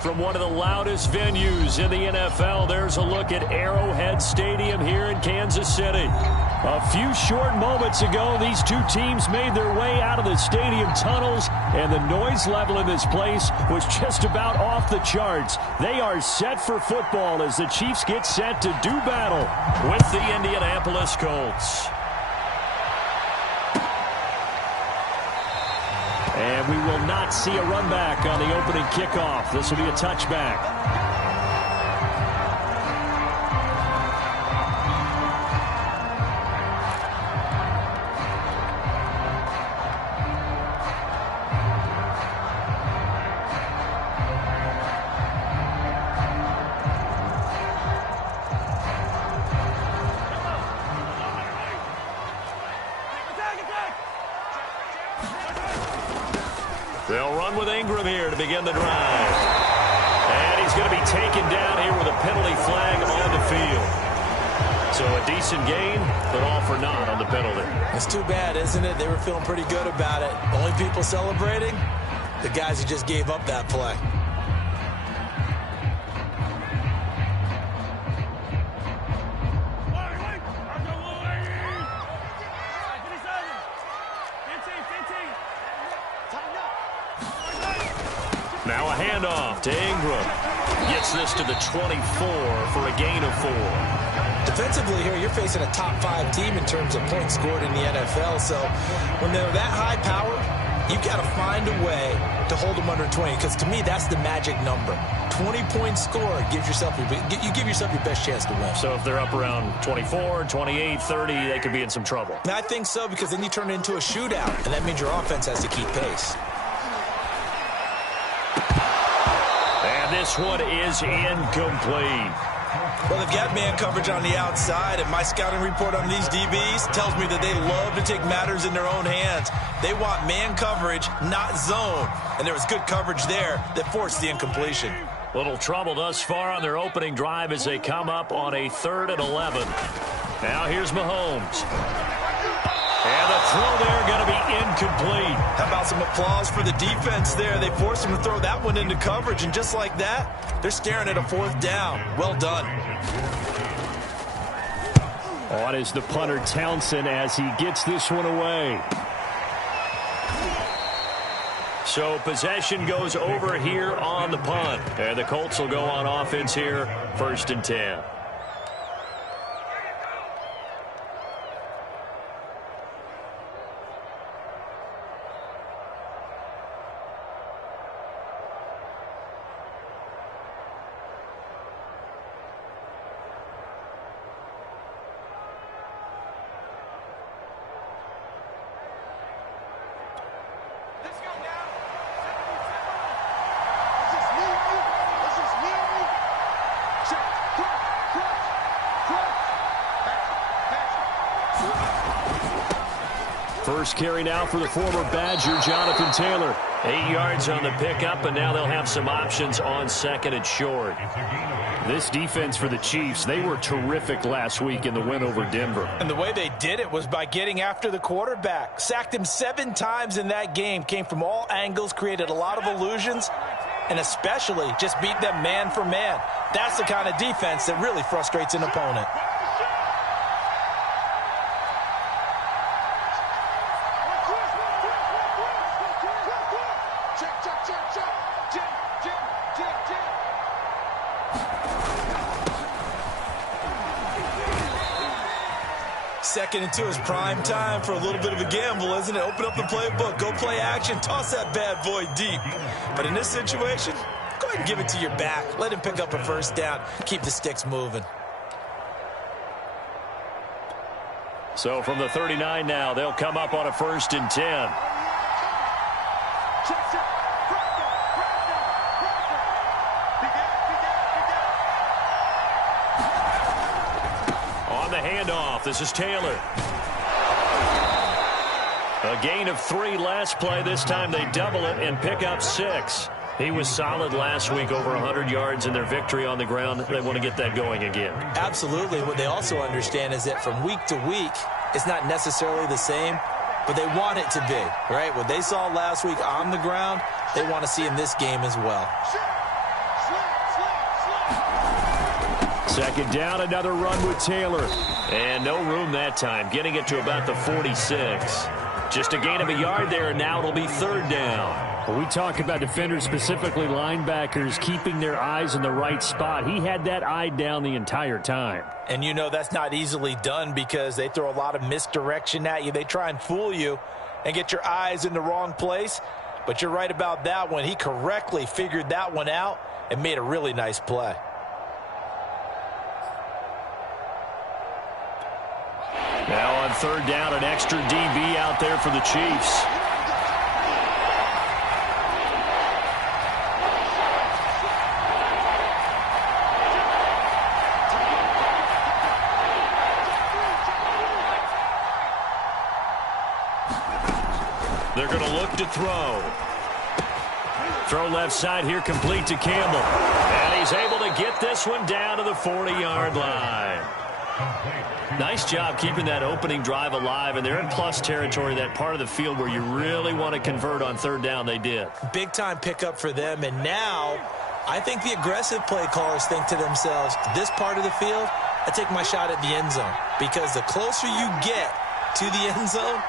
From one of the loudest venues in the NFL, there's a look at Arrowhead Stadium here in Kansas City. A few short moments ago, these two teams made their way out of the stadium tunnels, and the noise level in this place was just about off the charts. They are set for football as the Chiefs get set to do battle with the Indianapolis Colts. And we will not see a run back on the opening kickoff. This will be a touchback. They'll run with Ingram here to begin the drive. And he's going to be taken down here with a penalty flag on the field. So a decent gain, but all for naught on the penalty. It's too bad, isn't it? They were feeling pretty good about it. Only people celebrating, the guys who just gave up that play. Now a handoff to Ingram. Gets this to the 24 for a gain of 4. Defensively here, you're facing a top 5 team in terms of points scored in the NFL. So when they're that high powered, you've got to find a way to hold them under 20. Because to me, that's the magic number. 20-point score gives yourself you give yourself your best chance to win. So if they're up around 24, 28, 30, they could be in some trouble. And I think so, because then you turn it into a shootout, and that means your offense has to keep pace. And this one is incomplete. Well, they've got man coverage on the outside, and my scouting report on these DBs tells me that they love to take matters in their own hands. They want man coverage, not zone. And there was good coverage there that forced the incompletion. Little trouble thus far on their opening drive as they come up on a 3rd and 11. Now here's Mahomes. And the throw there going to be incomplete. How about some applause for the defense there? They forced him to throw that one into coverage, and just like that, they're staring at a 4th down. Well done. On is the punter Townsend as he gets this one away. So possession goes over here on the punt. And the Colts will go on offense here, 1st and 10. First carry now for the former Badger, Jonathan Taylor. 8 yards on the pickup, and now they'll have some options on 2nd and short. This defense for the Chiefs, they were terrific last week in the win over Denver. And the way they did it was by getting after the quarterback. Sacked him 7 times in that game. Came from all angles, created a lot of illusions, and especially just beat them man for man. That's the kind of defense that really frustrates an opponent. Second and 2 is prime time for a little bit of a gamble, isn't it? Open up the playbook, go play action, toss that bad boy deep. But in this situation, go ahead and give it to your back. Let him pick up a 1st down. Keep the sticks moving. So from the 39 now, they'll come up on a 1st and 10. Handoff. This is Taylor. A gain of 3 last play. This time they double it and pick up 6. He was solid last week, over 100 yards in their victory on the ground. They want to get that going again. Absolutely. What they also understand is that from week to week, it's not necessarily the same, but they want it to be, right? What they saw last week on the ground, they want to see in this game as well. Second down, another run with Taylor. And no room that time, getting it to about the 46. Just a gain of a yard there, and now it'll be third down. Well, we talk about defenders, specifically linebackers, keeping their eyes in the right spot. He had that eye down the entire time. And you know that's not easily done because they throw a lot of misdirection at you. They try and fool you and get your eyes in the wrong place. But you're right about that one. He correctly figured that one out and made a really nice play. Now on third down, an extra DB out there for the Chiefs. They're going to look to throw. Throw left side here, complete to Campbell. And he's able to get this one down to the 40-yard line. Nice job keeping that opening drive alive, and they're in plus territory, that part of the field where you really want to convert on third down. They did. Big-time pickup for them, and now I think the aggressive play callers think to themselves, this part of the field, I take my shot at the end zone, because the closer you get to the end zone,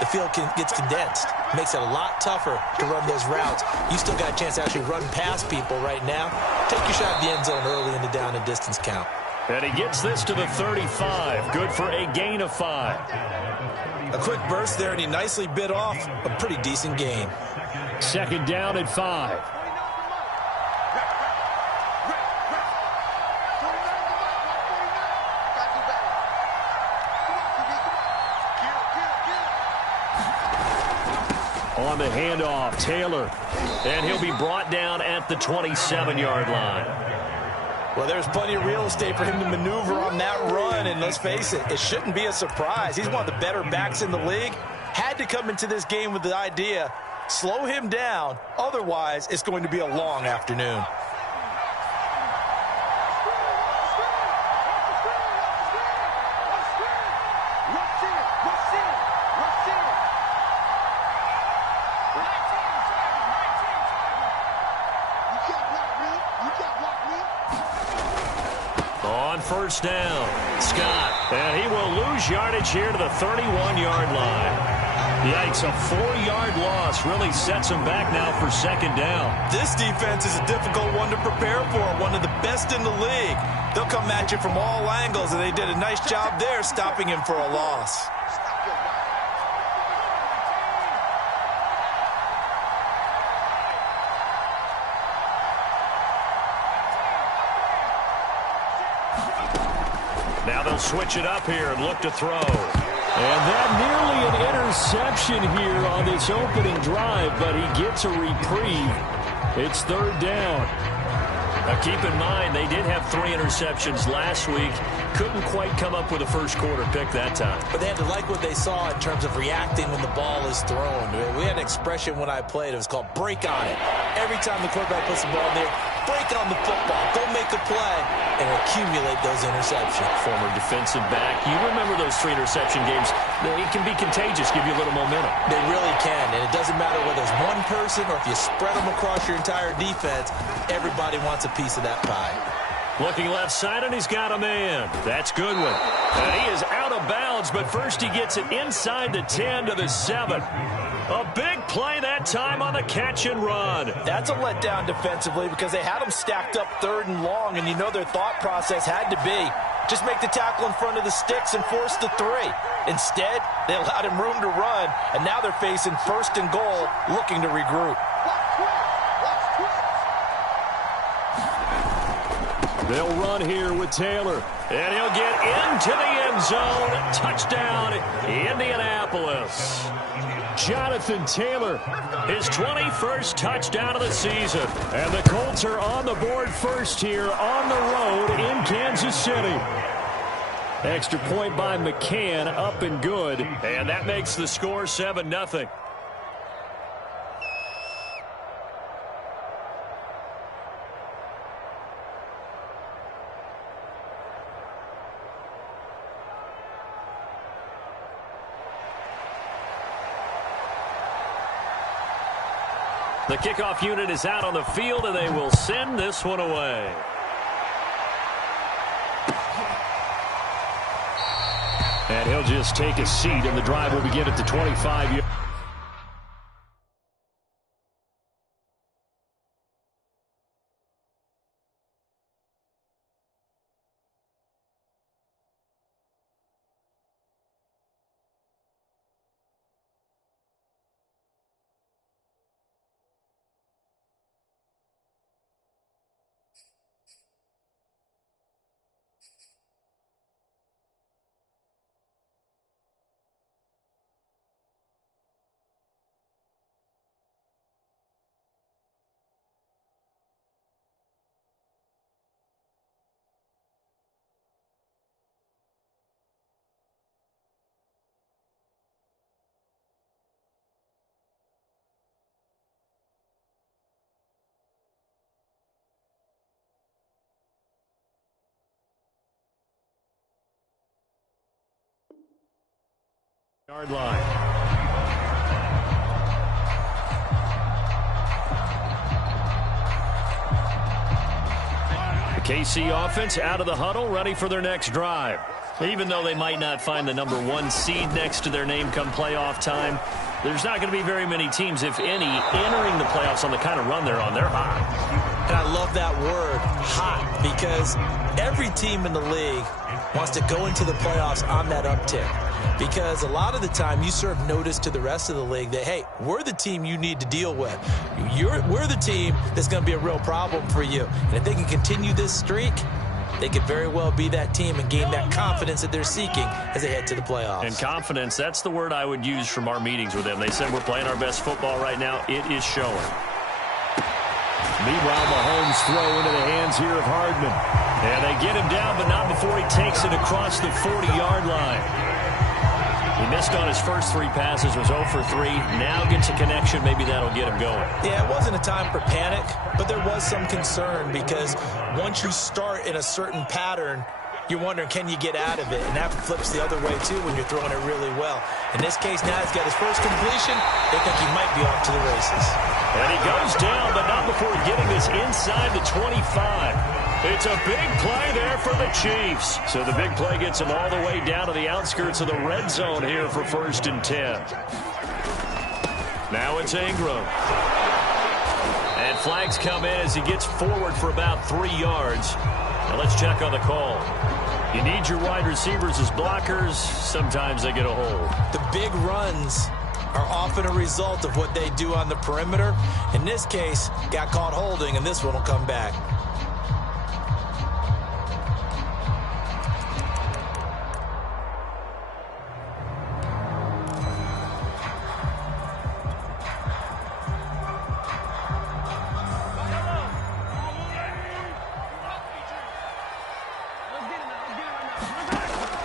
the field gets condensed. Makes it a lot tougher to run those routes. You still got a chance to actually run past people right now. Take your shot at the end zone early in the down and distance count. And he gets this to the 35. Good for a gain of 5. A quick burst there, and he nicely bit off a pretty decent gain. Second down at 5. On the handoff, Taylor. And he'll be brought down at the 27-yard line. Well, there's plenty of real estate for him to maneuver on that run, and let's face it, it shouldn't be a surprise. He's one of the better backs in the league. Had to come into this game with the idea, slow him down, otherwise it's going to be a long afternoon. First down, Scott, and he will lose yardage here to the 31-yard line. Yikes, a 4-yard loss really sets him back now for second down. This defense is a difficult one to prepare for, one of the best in the league. They'll come at you from all angles, and they did a nice job there stopping him for a loss. Now they'll switch it up here and look to throw. And that nearly an interception here on this opening drive, but he gets a reprieve. It's third down. Now keep in mind, they did have 3 interceptions last week. Couldn't quite come up with a first quarter pick that time. But they had to like what they saw in terms of reacting when the ball is thrown. We had an expression when I played. It was called break on it. Every time the quarterback puts the ball in there, break on the football. Go make a play and accumulate those interceptions. Former defensive back. You remember those 3 interception games. It can be contagious, give you a little momentum. They really can, and it doesn't matter whether it's one person or if you spread them across your entire defense. Everybody wants a piece of that pie. Looking left side, and he's got a man. That's Goodwin. And he is out of bounds, but first he gets it inside the 10 to the 7. A big play that time on the catch and run. That's a letdown defensively because they had them stacked up 3rd and long, and you know their thought process had to be just make the tackle in front of the sticks and force the 3. Instead, they allowed him room to run, and now they're facing 1st and goal, looking to regroup. They'll run here with Taylor, and he'll get into the end zone. Touchdown, Indianapolis. Jonathan Taylor, his 21st touchdown of the season. And the Colts are on the board first here on the road in Kansas City. Extra point by McCann, up and good. And that makes the score 7-0. The kickoff unit is out on the field, and they will send this one away. And he'll just take a seat, and the drive will begin at the 25-yard. Yard line. The KC offense out of the huddle, ready for their next drive. Even though they might not find the #1 seed next to their name come playoff time, there's not going to be very many teams, if any, entering the playoffs on the kind of run they're on. They're hot. And I love that word, hot, because every team in the league wants to go into the playoffs on that uptick. Because a lot of the time you serve notice to the rest of the league that, hey, we're the team you need to deal with. We're the team that's going to be a real problem for you. And if they can continue this streak, they could very well be that team and gain that confidence that they're seeking as they head to the playoffs. And confidence, that's the word I would use from our meetings with them. They said we're playing our best football right now. It is showing. Meanwhile, Mahomes throw into the hands here of Hardman. And they get him down, but not before he takes it across the 40-yard line. He missed on his first 3 passes, was 0 for 3. Now gets a connection. Maybe that'll get him going. Yeah, it wasn't a time for panic, but there was some concern because once you start in a certain pattern, you're wondering, can you get out of it? And that flips the other way, too, when you're throwing it really well. In this case, now he's got his first completion. They think he might be off to the races. And he goes down, but not before getting this inside the 25. It's a big play there for the Chiefs. So the big play gets him all the way down to the outskirts of the red zone here for 1st and 10. Now it's Ingram. And flags come in as he gets forward for about 3 yards. Now let's check on the call. You need your wide receivers as blockers. Sometimes they get a hold. The big runs are often a result of what they do on the perimeter. In this case, got caught holding, and this one will come back.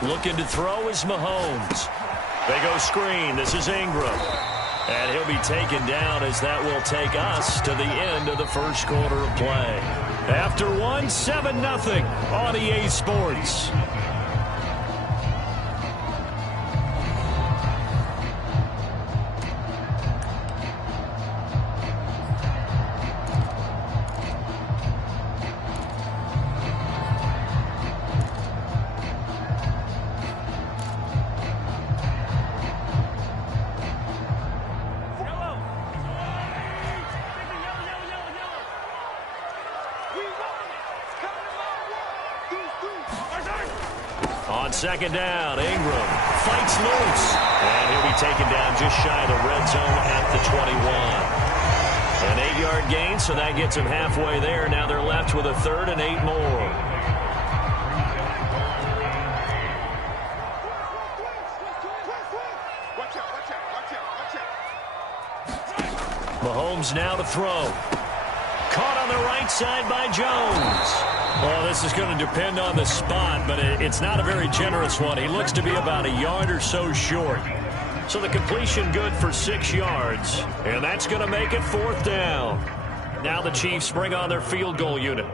Looking to throw is Mahomes. They go screen. This is Ingram. And he'll be taken down as that will take us to the end of the first quarter of play. After one, 7-0 on EA Sports. On 2nd down, Ingram fights loose. And he'll be taken down just shy of the red zone at the 21. An 8-yard gain, so that gets him halfway there. Now they're left with a 3rd and 8 more. Mahomes now to throw. Caught on the right side by Jones. Well, this is going to depend on the spot, but it's not a very generous one. He looks to be about a yard or so short. So the completion good for 6 yards, and that's going to make it 4th down. Now the Chiefs bring on their field goal unit.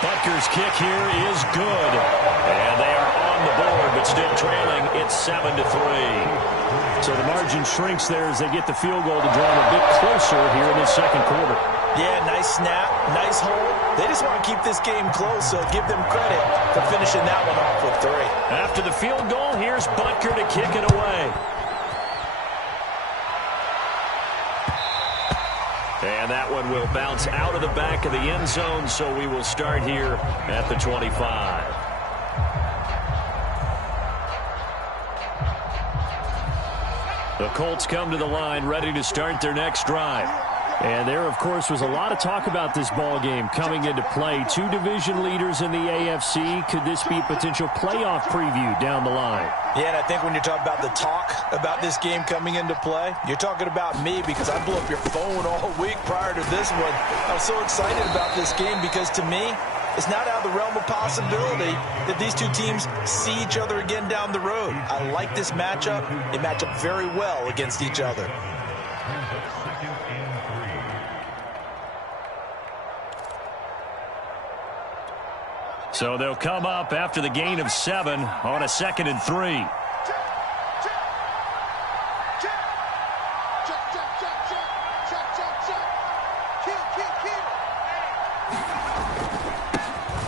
Butker's kick here is good, and they are on the board, but but still trailing. It's 7-3. So the margin shrinks there as they get the field goal to draw them a bit closer here in the second quarter. Yeah, nice snap, nice hold. They just want to keep this game close, so give them credit for finishing that one off with 3. After the field goal, here's Butker to kick it away. And that one will bounce out of the back of the end zone, so we will start here at the 25. The Colts come to the line, ready to start their next drive. And there, of course, was a lot of talk about this ball game coming into play. 2 division leaders in the AFC. Could this be a potential playoff preview down the line? Yeah, and I think when you're talking about the talk about this game coming into play, you're talking about me because I blew up your phone all week prior to this one. I'm so excited about this game because to me, it's not out of the realm of possibility that these two teams see each other again down the road. I like this matchup. They match up very well against each other. So they'll come up after the gain of 7 on a 2nd and 3.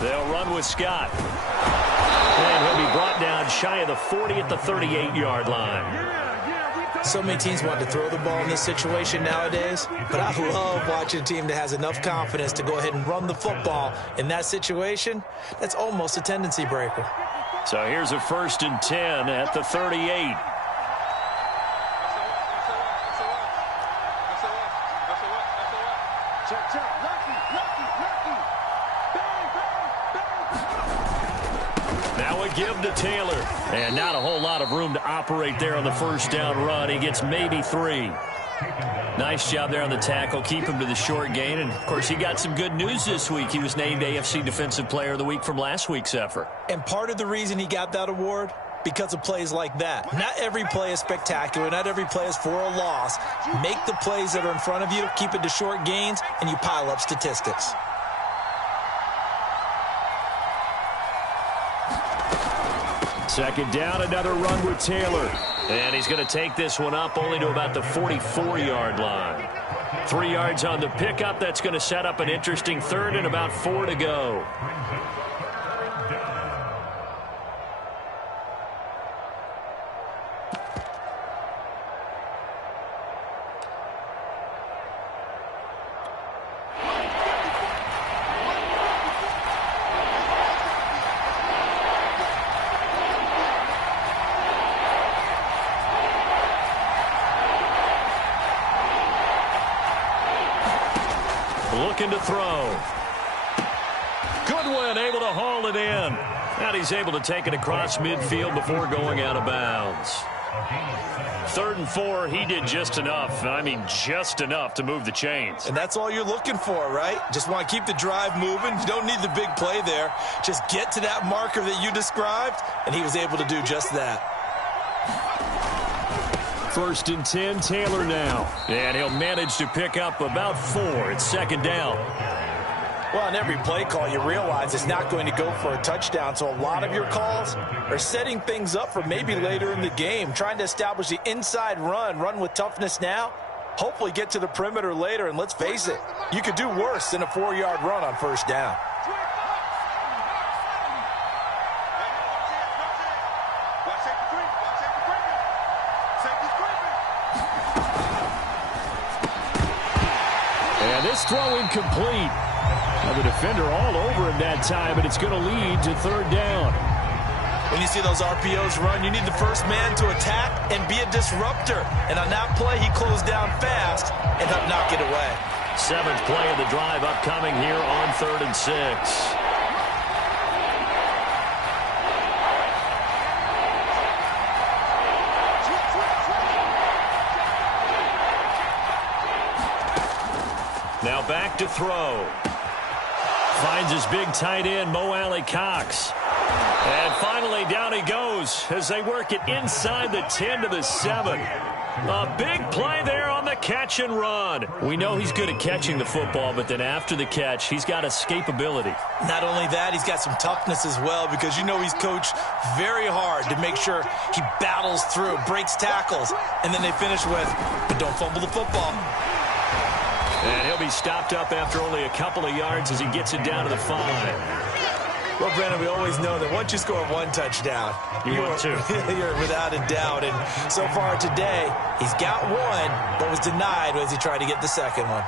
They'll run with Scott. And he'll be brought down shy of the 40 at the 38-yard line. So many teams want to throw the ball in this situation nowadays, but I love watching a team that has enough confidence to go ahead and run the football. In that situation, that's almost a tendency breaker. So here's a 1st and 10 at the 38. Now a give to Taylor. And not a whole lot of room to operate there on the 1st down run. He gets maybe 3. Nice job there on the tackle. Keep him to the short gain. And, of course, he got some good news this week. He was named AFC Defensive Player of the Week from last week's effort. And part of the reason he got that award, because of plays like that. Not every play is spectacular. Not every play is for a loss. Make the plays that are in front of you, keep it to short gains, and you pile up statistics. Second down, another run with Taylor. And he's going to take this one up only to about the 44-yard line. 3 yards on the pickup. That's going to set up an interesting 3rd and about 4 to go. Looking to throw. Goodwin able to haul it in. And he's able to take it across midfield before going out of bounds. 3rd and 4, he did just enough. I mean, just enough to move the chains. And that's all you're looking for, right? Just want to keep the drive moving. You don't need the big play there. Just get to that marker that you described, and he was able to do just that. 1st and 10, Taylor now. And he'll manage to pick up about 4. It's 2nd down. Well, on every play call, you realize it's not going to go for a touchdown. So a lot of your calls are setting things up for maybe later in the game, trying to establish the inside run with toughness now, hopefully get to the perimeter later. And let's face it, you could do worse than a 4-yard run on 1st down. And this throw incomplete. The defender all over him that time, but it's going to lead to 3rd down. When you see those RPOs run, you need the first man to attack and be a disruptor. And on that play, he closed down fast and helped knock it away. 7th play of the drive upcoming here on 3rd and 6. Now back to throw. Finds his big tight end, Mo Alley-Cox. And finally, down he goes as they work it inside the 10 to the 7. A big play there on the catch and run. We know he's good at catching the football, but then after the catch, he's got escapability. Not only that, he's got some toughness as well, because you know he's coached very hard to make sure he battles through, breaks tackles, and then they finish with, but don't fumble the football. And he'll be stopped up after only a couple of yards as he gets it down to the 5. Well, Brandon, we always know that once you score one touchdown, you're without a doubt. And so far today, he's got one, but was denied as he tried to get the second one.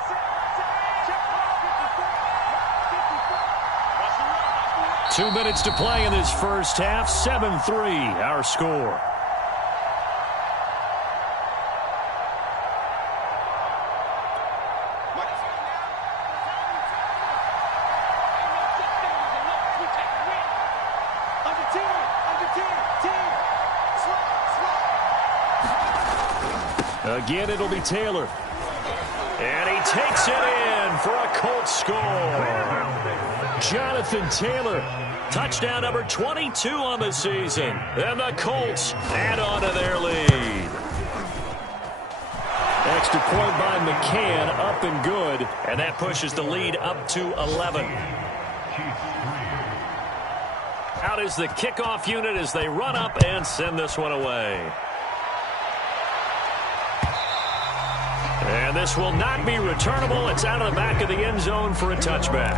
Two minutes to play in this first half. 7-3, our score. Again, it'll be Taylor. And he takes it in for a Colts score. Jonathan Taylor, touchdown number 22 on the season. And the Colts add on to their lead. Extra point by McCann, up and good. And that pushes the lead up to 11. Out is the kickoff unit as they run up and send this one away. And this will not be returnable. It's out of the back of the end zone for a touchback.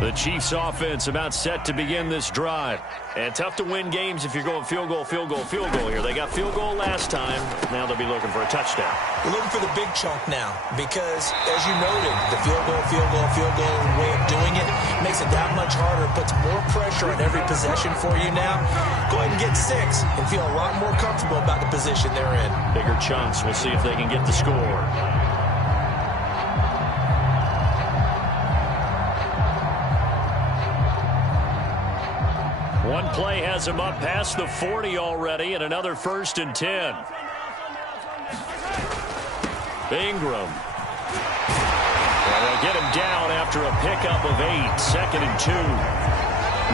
The Chiefs offense about set to begin this drive. And tough to win games if you're going field goal, field goal, field goal here. They got field goal last time. Now they'll be looking for a touchdown. We're looking for the big chunk now because, as you noted, the field goal way of doing it makes it that much harder. It puts more pressure on every possession for you now. Go ahead and get 6 and feel a lot more comfortable about the position they're in. Bigger chunks. We'll see if they can get the score. One play has him up past the 40 already, and another 1st and 10. Ingram. And they'll get him down after a pickup of 8, 2nd and 2.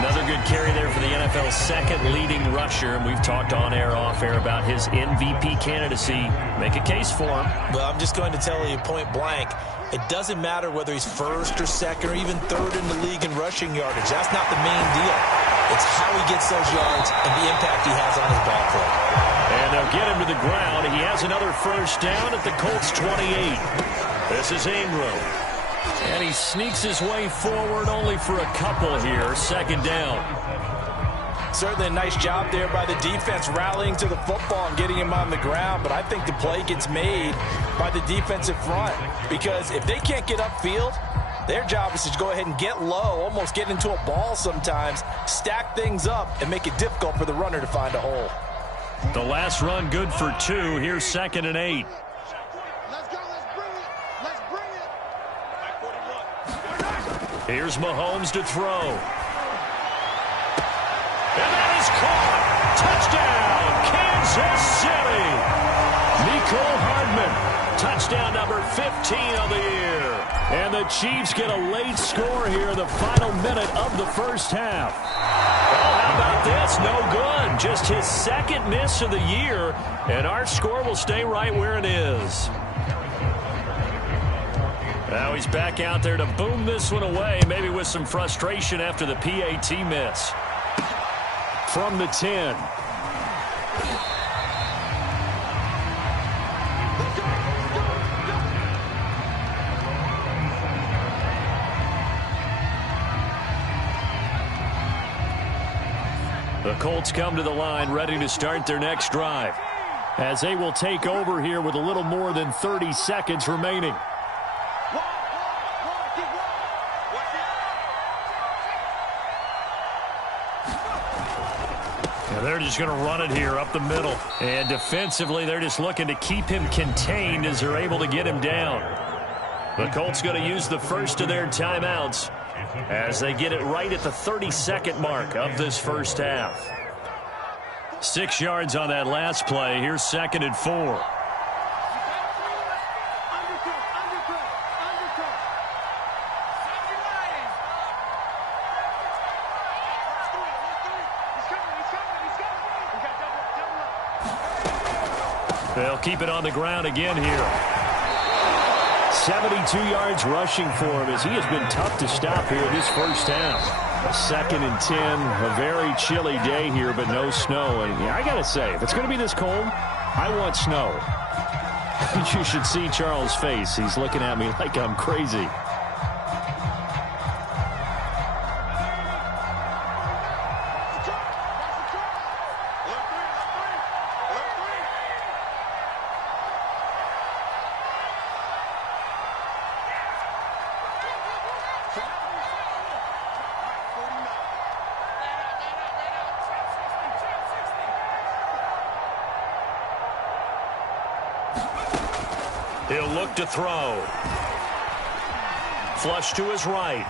Another good carry there for the NFL's second leading rusher, and we've talked on air, off air about his MVP candidacy. Make a case for him. Well, I'm just going to tell you point blank, it doesn't matter whether he's 1st or 2nd or even 3rd in the league in rushing yardage. That's not the main deal. It's how he gets those yards and the impact he has on his ball play. And they'll get him to the ground. He has another 1st down at the Colts 28. This is Ingram. And he sneaks his way forward only for a couple here. 2nd down. Certainly a nice job there by the defense rallying to the football and getting him on the ground. But I think the play gets made by the defensive front. Because if they can't get upfield, their job is to go ahead and get low, almost get into a ball sometimes, stack things up, and make it difficult for the runner to find a hole. The last run good for 2. Here's 2nd and 8. Let's go. Let's bring it. Here's Mahomes to throw. And that is caught. Touchdown, Kansas City. Mecole Hardman, touchdown number 15 of the year. And the Chiefs get a late score here in the final minute of the first half. Oh, how about this? No good. Just his 2nd miss of the year, and our score will stay right where it is. Now he's back out there to boom this one away, maybe with some frustration after the PAT miss. From the 10. The Colts come to the line ready to start their next drive as they will take over here with a little more than 30 seconds remaining. And they're just going to run it here up the middle. And defensively, they're just looking to keep him contained as they're able to get him down. The Colts going to use the first of their timeouts as they get it right at the 30-second mark of this first half. 6 yards on that last play. Here's 2nd and 4. They'll keep it on the ground again here. 72 yards rushing for him as he has been tough to stop here this first half. 2nd and 10, a very chilly day here, but no snow. And yeah, I got to say, if it's going to be this cold, I want snow. You should see Charles' face. He's looking at me like I'm crazy. He'll look to throw. Flush to his right.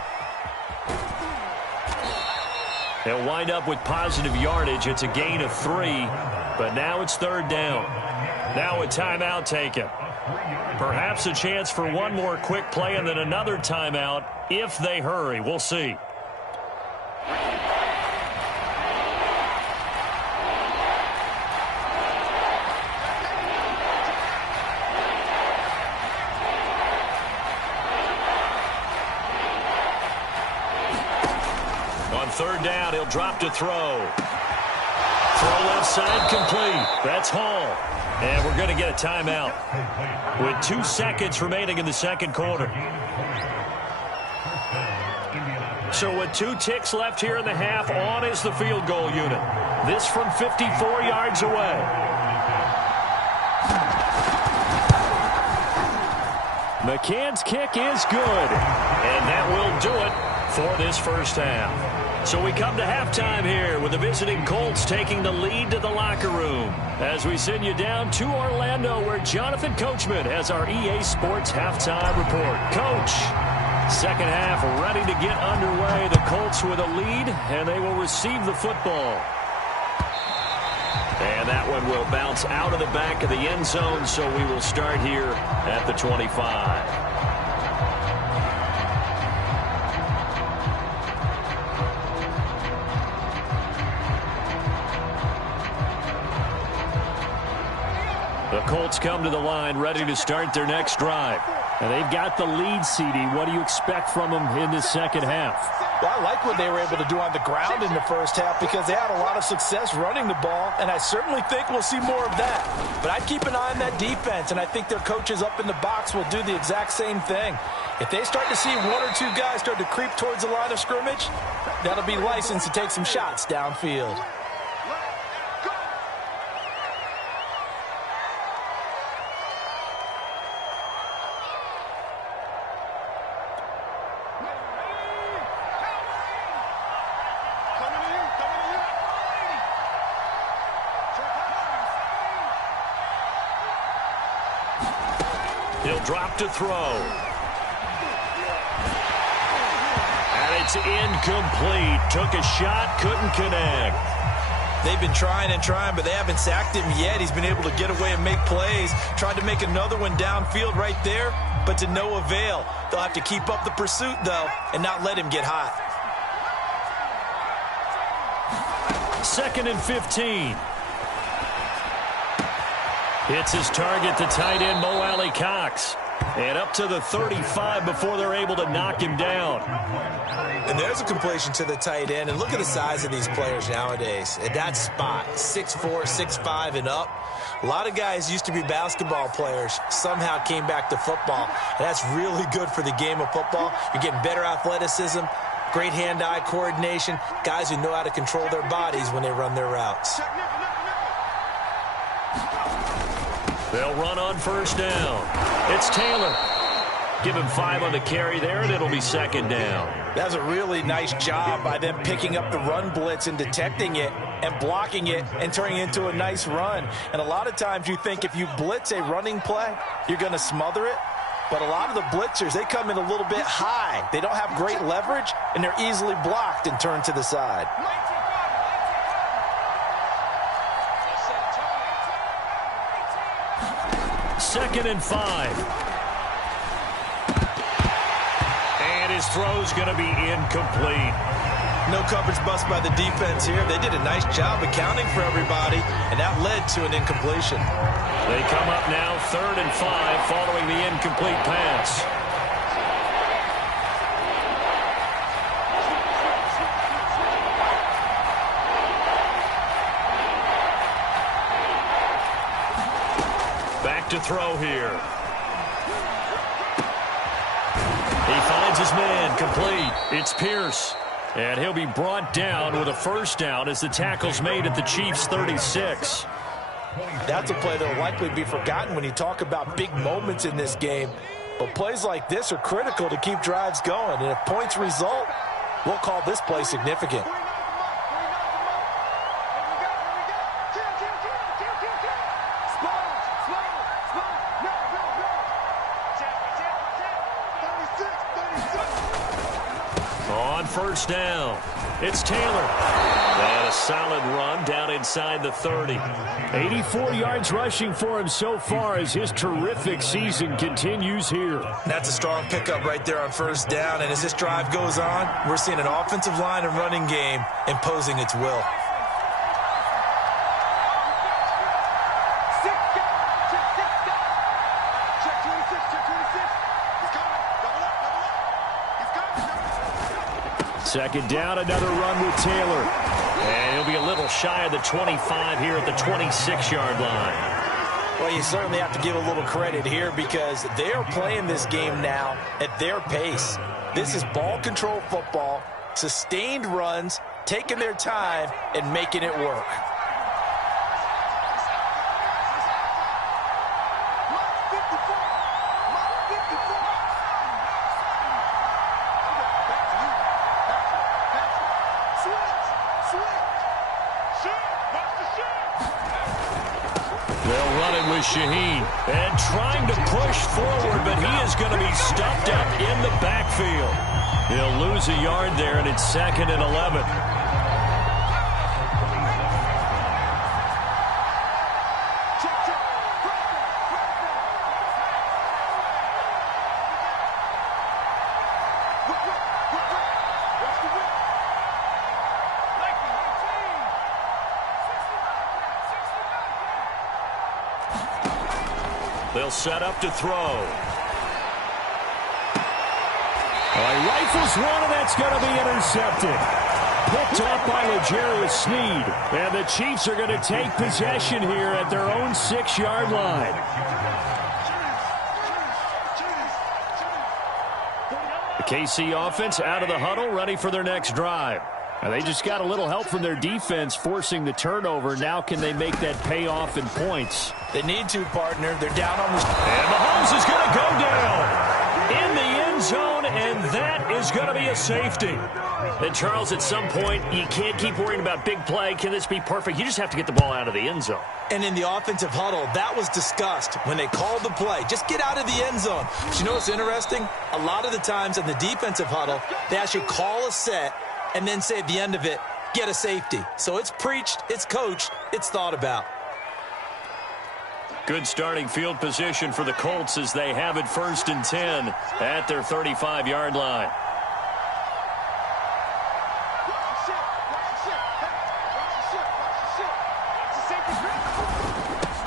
He'll wind up with positive yardage. It's a gain of 3, but now it's 3rd down. Now a timeout taken. Perhaps a chance for one more quick play and then another timeout if they hurry. We'll see. On 3rd down, he'll drop to throw. Throw left side complete. That's Hall. And we're going to get a timeout with 2 seconds remaining in the 2nd quarter. So with 2 ticks left here in the half, on is the field goal unit. This from 54 yards away. McCann's kick is good. And that will do it for this first half. So we come to halftime here with the visiting Colts taking the lead to the locker room as we send you down to Orlando where Jonathan Coachman has our EA Sports halftime report. Coach, 2nd half ready to get underway. The Colts with a lead, and they will receive the football. And that one will bounce out of the back of the end zone, so we will start here at the 25. The Colts come to the line ready to start their next drive. And they've got the lead, CD. What do you expect from them in this 2nd half? Well, I like what they were able to do on the ground in the first half because they had a lot of success running the ball, and I certainly think we'll see more of that. But I'd keep an eye on that defense, and I think their coaches up in the box will do the exact same thing. If they start to see 1 or 2 guys start to creep towards the line of scrimmage, that'll be licensed to take some shots downfield. He'll drop to throw. And it's incomplete. Took a shot, couldn't connect. They've been trying and trying, but they haven't sacked him yet. He's been able to get away and make plays. Tried to make another one downfield right there, but to no avail. They'll have to keep up the pursuit, though, and not let him get hot. 2nd and 15. Hits his target, the tight end, Mo Alley Cox. And up to the 35 before they're able to knock him down. And there's a completion to the tight end. And look at the size of these players nowadays. At that spot, 6'4", 6'5", and up. A lot of guys used to be basketball players, somehow came back to football. And that's really good for the game of football. You're getting better athleticism, great hand-eye coordination, guys who know how to control their bodies when they run their routes. They'll run on 1st down. It's Taylor. Give him 5 on the carry there, and it'll be 2nd down. That's a really nice job by them picking up the run blitz and detecting it and blocking it and turning it into a nice run. And a lot of times you think if you blitz a running play, you're going to smother it. But a lot of the blitzers, they come in a little bit high. They don't have great leverage, and they're easily blocked and turned to the side. 2nd and 5. And his throw's going to be incomplete. No coverage bust by the defense here. They did a nice job accounting for everybody, and that led to an incompletion. They come up now 3rd and 5 following the incomplete pass. Back to throw here. He finds his man, complete. It's Pierce. And he'll be brought down with a first down as the tackle's made at the Chiefs' 36. That's a play that will likely be forgotten when you talk about big moments in this game. But plays like this are critical to keep drives going. And if points result, we'll call this play significant. On first down, it's Taylor. And a solid run down inside the 30. 84 yards rushing for him so far as his terrific season continues here. That's a strong pickup right there on first down. And as this drive goes on, we're seeing an offensive line and running game imposing its will. Second down, another run with Taylor. And he'll be a little shy of the 25 here at the 26-yard line. Well, you certainly have to give a little credit here because they are playing this game now at their pace. This is ball control football, sustained runs, taking their time, and making it work. They'll run it with Shaheen. And trying to push forward, but he is going to be stuffed up in the backfield. He'll lose a yard there, and it's 2nd and 11. They'll set up to throw. He rifles one, and that's going to be intercepted. Picked up by L'Jarius Sneed. And the Chiefs are going to take possession here at their own 6-yard line. The KC offense out of the huddle, ready for their next drive. Now they just got a little help from their defense forcing the turnover. Now can they make that pay off in points? They need to, partner. They're down on the... And Mahomes is going to go down in the end zone, and that is going to be a safety. And, Charles, at some point, you can't keep worrying about big play. Can this be perfect? You just have to get the ball out of the end zone. And in the offensive huddle, that was discussed when they called the play. Just get out of the end zone. But you know what's interesting? A lot of the times in the defensive huddle, they actually call a set and then say at the end of it, get a safety. So it's preached, it's coached, it's thought about. Good starting field position for the Colts as they have it 1st and 10 at their 35-yard line.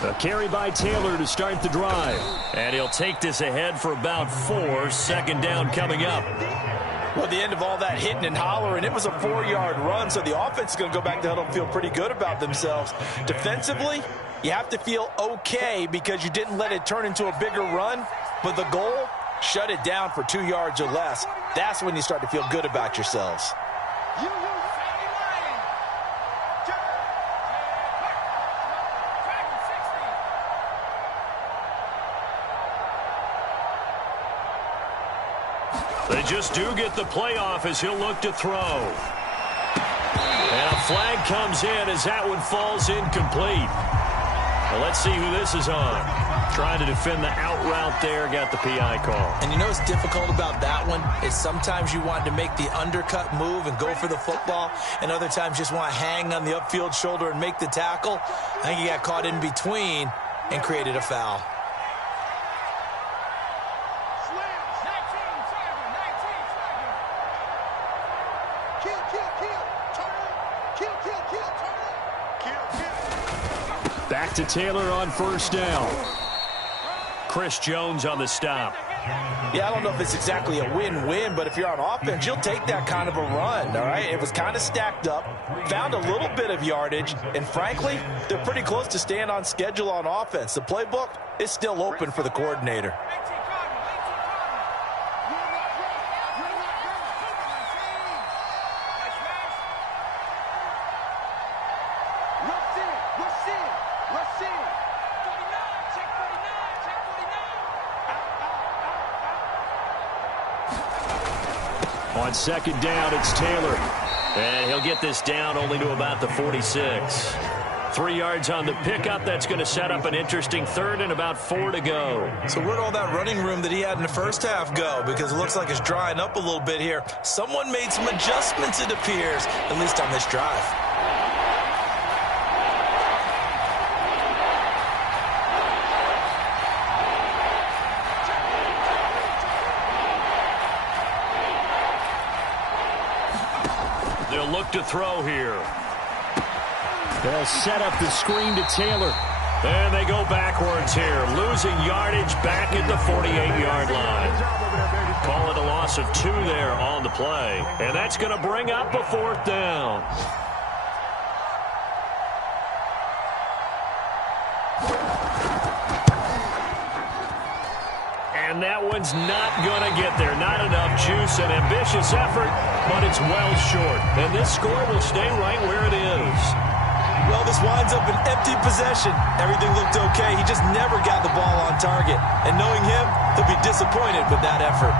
A carry by Taylor to start the drive. And he'll take this ahead for about 4. 2nd down coming up. Well, at the end of all that hitting and hollering, it was a 4-yard run, so the offense is going to go back to huddle and feel pretty good about themselves. Defensively, you have to feel okay because you didn't let it turn into a bigger run, but the goal, shut it down for 2 yards or less. That's when you start to feel good about yourselves. They just do get the playoff as he'll look to throw. And a flag comes in as that one falls incomplete. Well, let's see who this is on. Trying to defend the out route there, got the PI call. And you know what's difficult about that one is sometimes you want to make the undercut move and go for the football, and other times just want to hang on the upfield shoulder and make the tackle. I think he got caught in between and created a foul. Back back to Taylor on first down. Chris Jones on the stop. Yeah, I don't know if it's exactly a win-win, but if you're on offense, you'll take that kind of a run, all right? It was kind of stacked up, found a little bit of yardage, and frankly, they're pretty close to staying on schedule on offense. The playbook is still open for the coordinator. On second down, it's Taylor. And he'll get this down only to about the 46. 3 yards on the pickup. That's going to set up an interesting third and about 4 to go. So where'd all that running room that he had in the first half go? Because it looks like it's drying up a little bit here. Someone made some adjustments, it appears, at least on this drive. They'll look to throw here. They'll set up the screen to Taylor. And they go backwards here, losing yardage back at the 48-yard line. Call it a loss of 2 there on the play. And that's going to bring up a 4th down. And that one's not going to get there. Not enough juice. An ambitious effort, but it's well short. And this score will stay right where it is. Well, this winds up an empty possession. Everything looked okay. He just never got the ball on target. And knowing him, he'll be disappointed with that effort.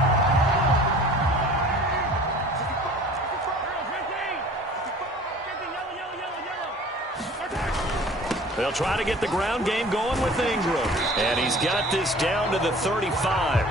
They'll try to get the ground game going with Ingram. And he's got this down to the 35.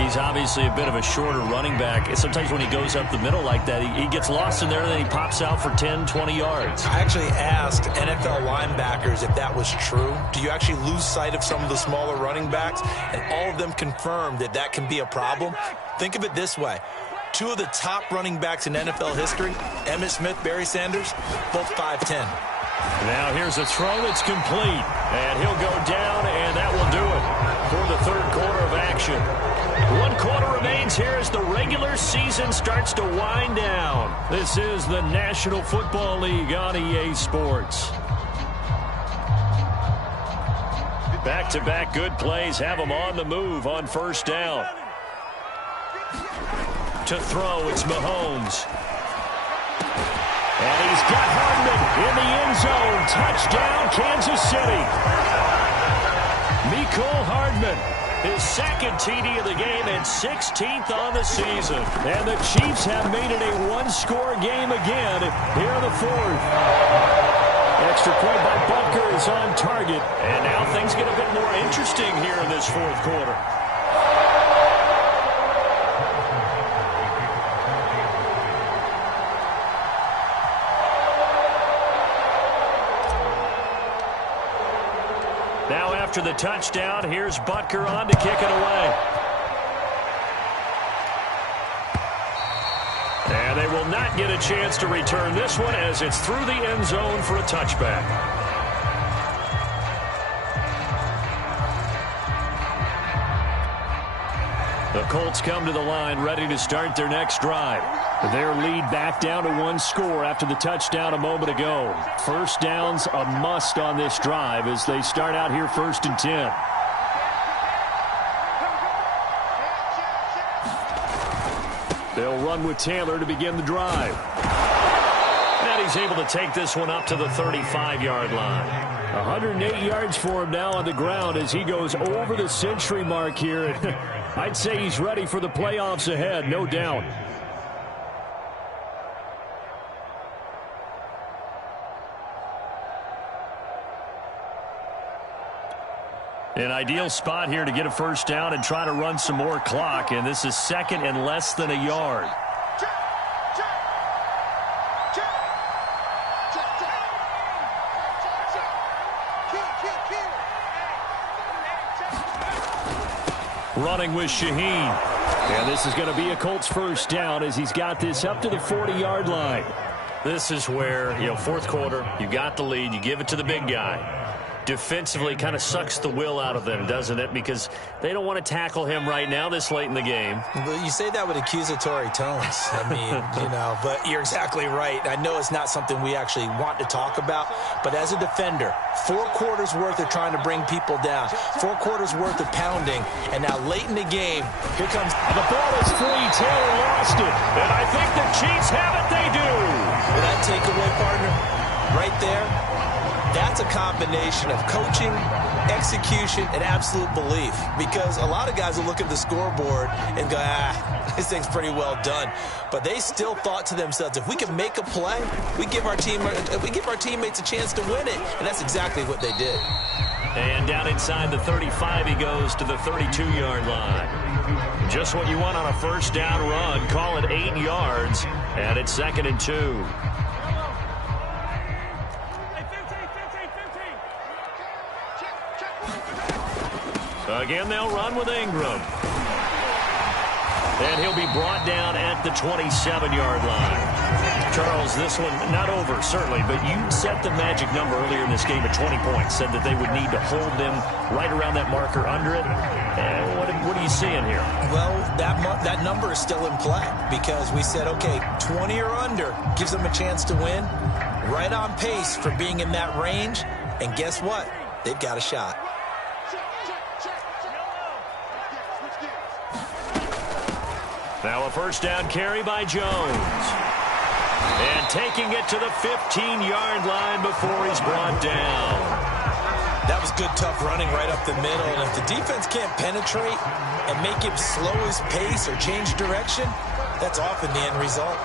He's obviously a bit of a shorter running back. Sometimes when he goes up the middle like that, he gets lost in there, and then he pops out for 10, 20 yards. I actually asked NFL linebackers if that was true. Do you actually lose sight of some of the smaller running backs? And all of them confirmed that that can be a problem. Think of it this way. 2 of the top running backs in NFL history, Emmitt Smith, Barry Sanders, both 5'10". Now here's a throw that's complete. And he'll go down, and that will do it for the 3rd quarter of action. 1 quarter remains here as the regular season starts to wind down. This is the National Football League on EA Sports. Back-to-back good plays have them on the move on first down. To throw, it's Mahomes. And he's got Hardman in the end zone. Touchdown, Kansas City. Mecole Hardman, his 2nd TD of the game and 16th on the season. And the Chiefs have made it a 1-score game again here in the 4th. Extra point by Butker is on target. And now things get a bit more interesting here in this 4th quarter. Now after the touchdown, here's Butker on to kick it away. And they will not get a chance to return this one as it's through the end zone for a touchback. The Colts come to the line ready to start their next drive. Their lead back down to 1 score after the touchdown a moment ago. First down's a must on this drive as they start out here 1st and 10. They'll run with Taylor to begin the drive. And he's able to take this one up to the 35-yard line. 108 yards for him now on the ground as he goes over the century mark here. I'd say he's ready for the playoffs ahead, no doubt. An ideal spot here to get a first down and try to run some more clock, and this is 2nd and less than a yard. Running with Shaheen. And this is going to be a Colts first down as he's got this up to the 40-yard line. This is where, 4th quarter, you got the lead, you give it to the big guy. defensively kind of sucks the will out of them, doesn't it? Because they don't want to tackle him right now this late in the game. Well, you say that with accusatory tones. I mean, but you're exactly right. I know it's not something we actually want to talk about, but as a defender, 4 quarters worth of trying to bring people down, 4 quarters worth of pounding, and now late in the game, here comes... The ball is free. Taylor lost it. And I think the Chiefs have it. They do. With that takeaway, partner, right there, that's a combination of coaching, execution, and absolute belief. Because a lot of guys will look at the scoreboard and go, this thing's pretty well done. But they still thought to themselves, if we can make a play, we give our teammates a chance to win it. And that's exactly what they did. And down inside the 35, he goes to the 32-yard line. Just what you want on a first down run. Call it 8 yards, and it's 2nd and 2. Again, they'll run with Ingram. And he'll be brought down at the 27-yard line. Charles, this one not over, certainly, but you set the magic number earlier in this game at 20 points, said that they would need to hold them right around that marker under it. And what are you seeing here? Well, that number is still in play because we said, okay, 20 or under gives them a chance to win. Right on pace for being in that range. And guess what? They've got a shot. Now a first down carry by Jones. And taking it to the 15-yard line before he's brought down. That was good, tough running right up the middle. And if the defense can't penetrate and make him slow his pace or change direction, that's often the end result.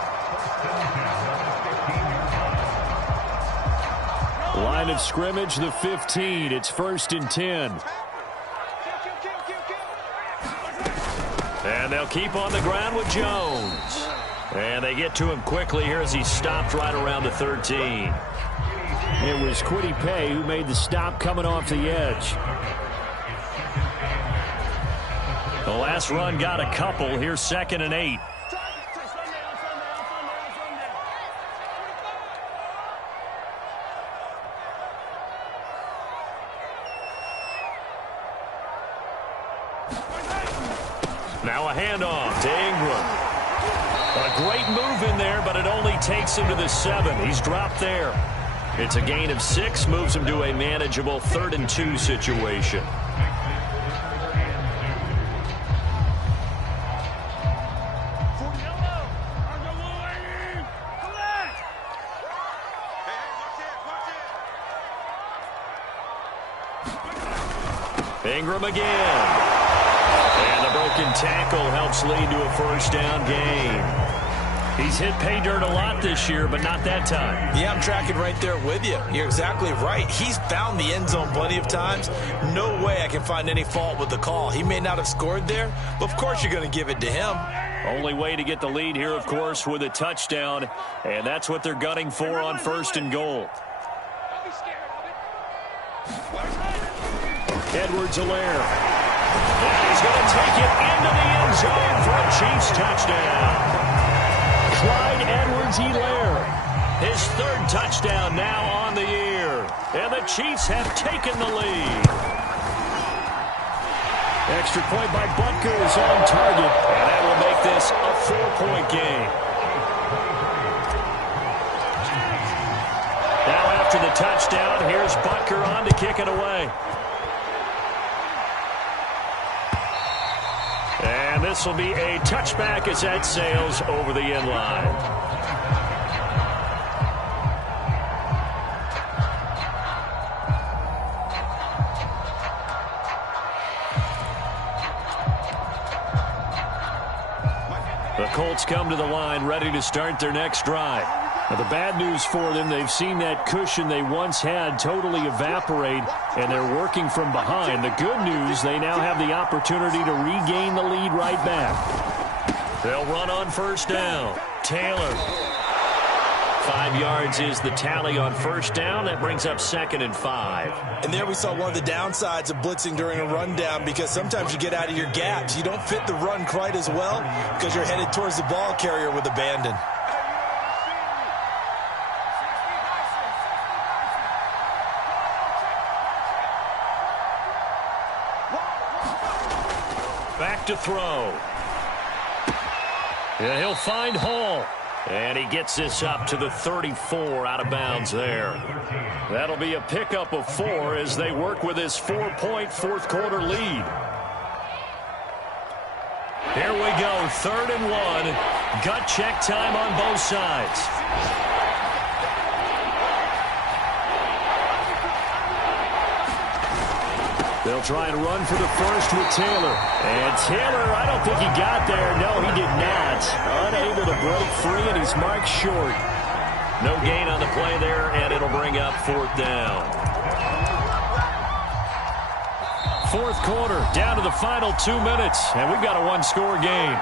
Line of scrimmage, the 15. It's 1st and 10. And they'll keep on the ground with Jones. And they get to him quickly here as he stopped right around the 13. It was Kwity Paye who made the stop coming off the edge. The last run got a couple. Here's 2nd and 8. Now a handoff to Ingram. A great move in there, but it only takes him to the 7. He's dropped there. It's a gain of 6, moves him to a manageable 3rd and 2 situation. Ingram again. And the broken tackle helps lead to a first down gain. He's hit pay dirt a lot this year, but not that time. Yeah, I'm tracking right there with you. You're exactly right. He's found the end zone plenty of times. No way I can find any fault with the call. He may not have scored there, but of course you're going to give it to him. Only way to get the lead here, of course, with a touchdown, and that's what they're gunning for on 1st and goal. Edwards-Helaire. And he's going to take it into the end zone for a Chiefs touchdown. Clyde Edwards-Helaire. His 3rd touchdown now on the year. And the Chiefs have taken the lead. Extra point by Butker is on target. And that will make this a 4-point game. Now after the touchdown, here's Butker on to kick it away. And this will be a touchback as that sails over the end line. The Colts come to the line ready to start their next drive. Now, the bad news for them, they've seen that cushion they once had totally evaporate, and they're working from behind. The good news, they now have the opportunity to regain the lead right back. They'll run on first down. Taylor. 5 yards is the tally on first down. That brings up 2nd and 5. And there we saw one of the downsides of blitzing during a rundown, because sometimes you get out of your gaps. You don't fit the run quite as well because you're headed towards the ball carrier with abandon. Back to throw. And he'll find Hall. And he gets this up to the 34 out of bounds there. That'll be a pickup of 4 as they work with his 4-point fourth quarter lead. Here we go, 3rd and 1. Gut check time on both sides. They'll try and run for the first with Taylor. And Taylor, I don't think he got there. No, he did not. Unable to break free, and he's marked short. No gain on the play there, and it'll bring up 4th down. 4th quarter, down to the final 2 minutes, and we've got a one-score game.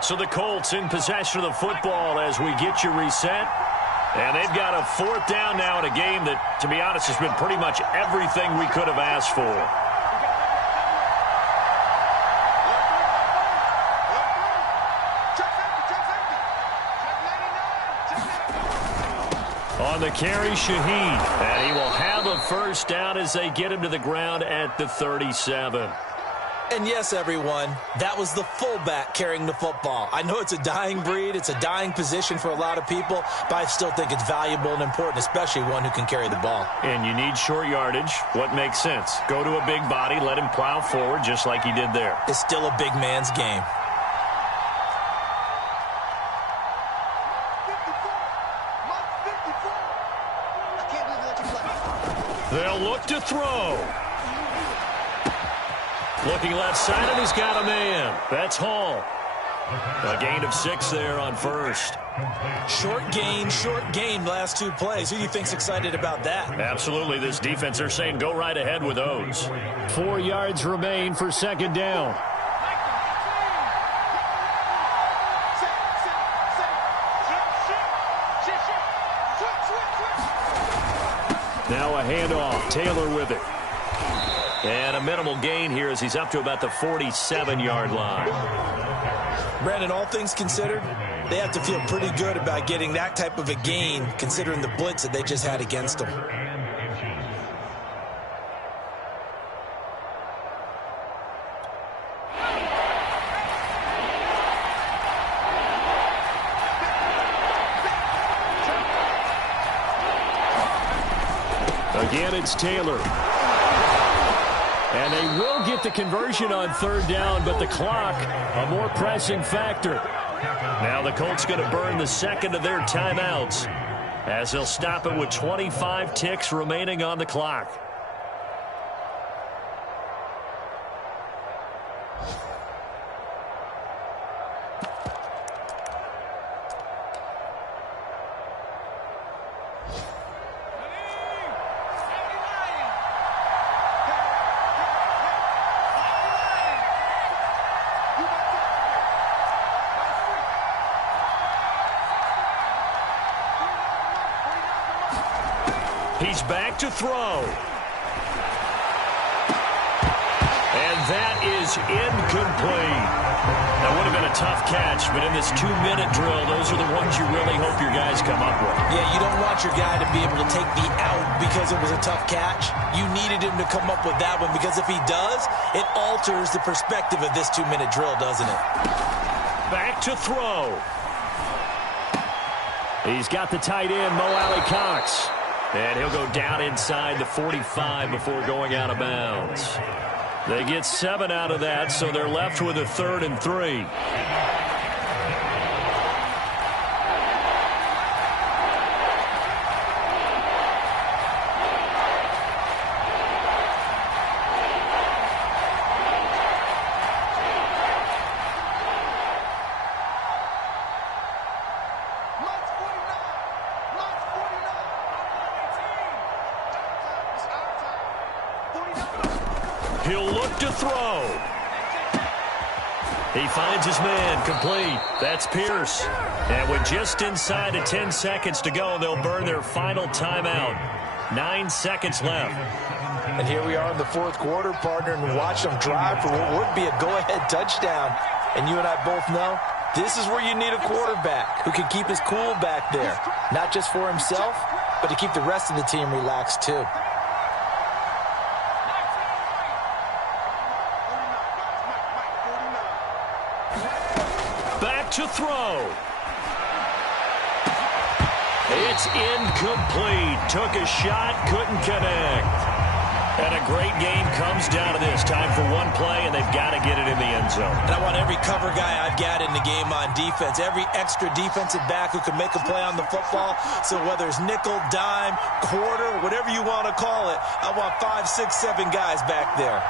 So the Colts in possession of the football as we get you reset. And they've got a 4th down now in a game that, to be honest, has been pretty much everything we could have asked for. On the carry, Shaheen. And he will have a first down as they get him to the ground at the 37. And yes, everyone, that was the fullback carrying the football. I know it's a dying breed, it's a dying position for a lot of people, but I still think it's valuable and important, especially one who can carry the ball. And you need short yardage. What makes sense? Go to a big body, let him plow forward just like he did there. It's still a big man's game. They'll look to throw. Looking left side, and he's got a man. That's Hall. A gain of 6 there on first. Short gain, last 2 plays. Who do you think's excited about that? Absolutely. This defense, they're saying go right ahead with those. 4 yards remain for 2nd down. Now a handoff. Taylor with it. And a minimal gain here as he's up to about the 47-yard line. Brandon, all things considered, they have to feel pretty good about getting that type of a gain considering the blitz that they just had against them. Again, it's Taylor. And they will get the conversion on 3rd down, but the clock, a more pressing factor. Now the Colts going to burn the 2nd of their timeouts as they'll stop it with 25 ticks remaining on the clock. He's back to throw. And that is incomplete. That would have been a tough catch, but in this 2-minute drill, those are the ones you really hope your guys come up with. Yeah, you don't want your guy to be able to take the out because it was a tough catch. You needed him to come up with that one because if he does, it alters the perspective of this 2-minute drill, doesn't it? Back to throw. He's got the tight end, Mo Alley-Cox. And he'll go down inside the 45 before going out of bounds. They get 7 out of that, so they're left with a 3rd and 3. He'll look to throw. He finds his man, complete. That's Pierce. And with just inside of 10 seconds to go, they'll burn their final timeout. 9 seconds left. And here we are in the fourth quarter, partner, and watch them drive for what would be a go-ahead touchdown. And you and I both know this is where you need a quarterback who can keep his cool back there, not just for himself, but to keep the rest of the team relaxed too. Back to throw. It's incomplete. Took a shot, couldn't connect. And a great game comes down to this. Time for one play, and they've got to get it in the end zone. And I want every cover guy I've got in the game on defense, every extra defensive back who can make a play on the football. So whether it's nickel, dime, quarter, whatever you want to call it, I want 5, 6, 7 guys back there.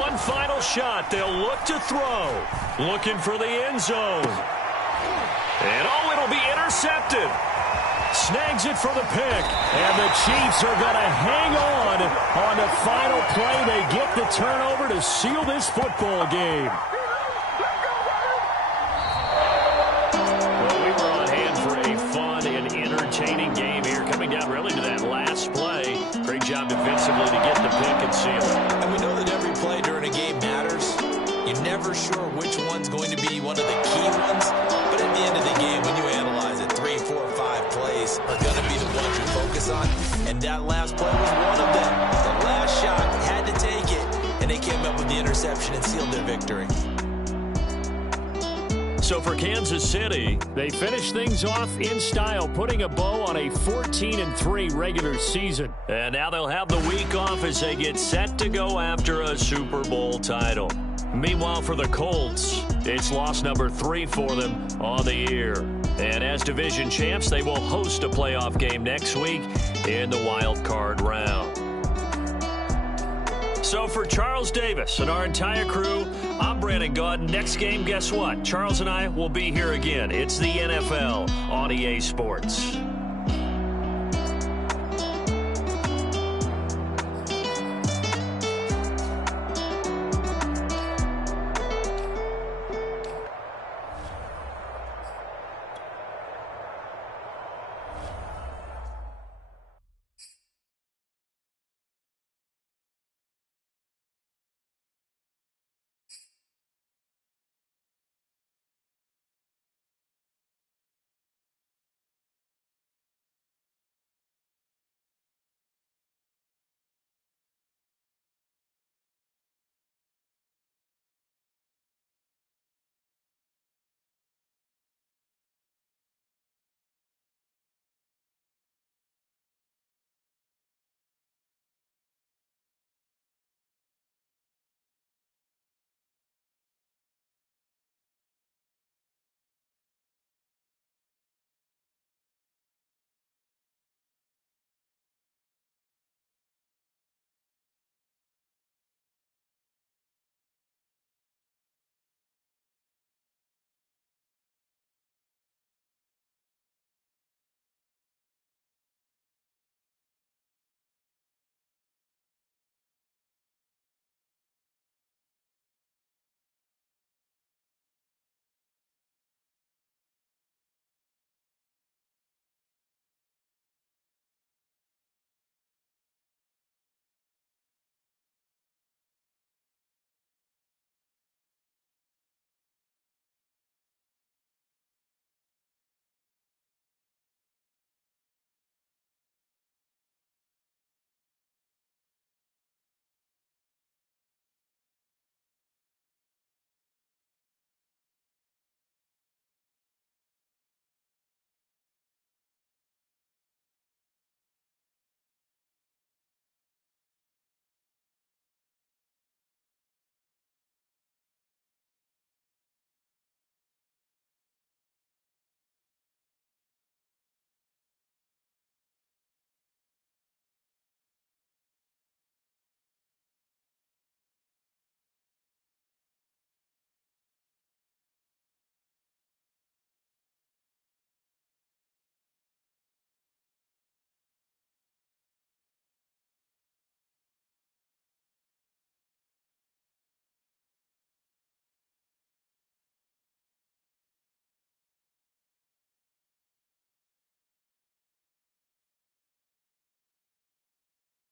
One final shot. They'll look to throw. Looking for the end zone. And it'll be intercepted. Snags it for the pick. And the Chiefs are going to hang on the final play. They get the turnover to seal this football game. Well, we were on hand for a fun and entertaining game here. Coming down really to that last play. Great job defensively to get the pick and seal it. And we know that every play during a game matters. You're never sure which one's going to be one of the key ones. But at the end of the game, when you analyze it, 3, 4, 5 plays are going to be the ones you focus on. And that last play was one of them. The last shot, had to take it. And they came up with the interception and sealed their victory. So for Kansas City, they finish things off in style, putting a bow on a 14-3 regular season. And now they'll have the week off as they get set to go after a Super Bowl title. Meanwhile, for the Colts, it's loss number 3 for them on the year. And as division champs, they will host a playoff game next week in the wild card round. So for Charles Davis and our entire crew, I'm Brandon Gaudin. Next game, guess what? Charles and I will be here again. It's the NFL on EA Sports.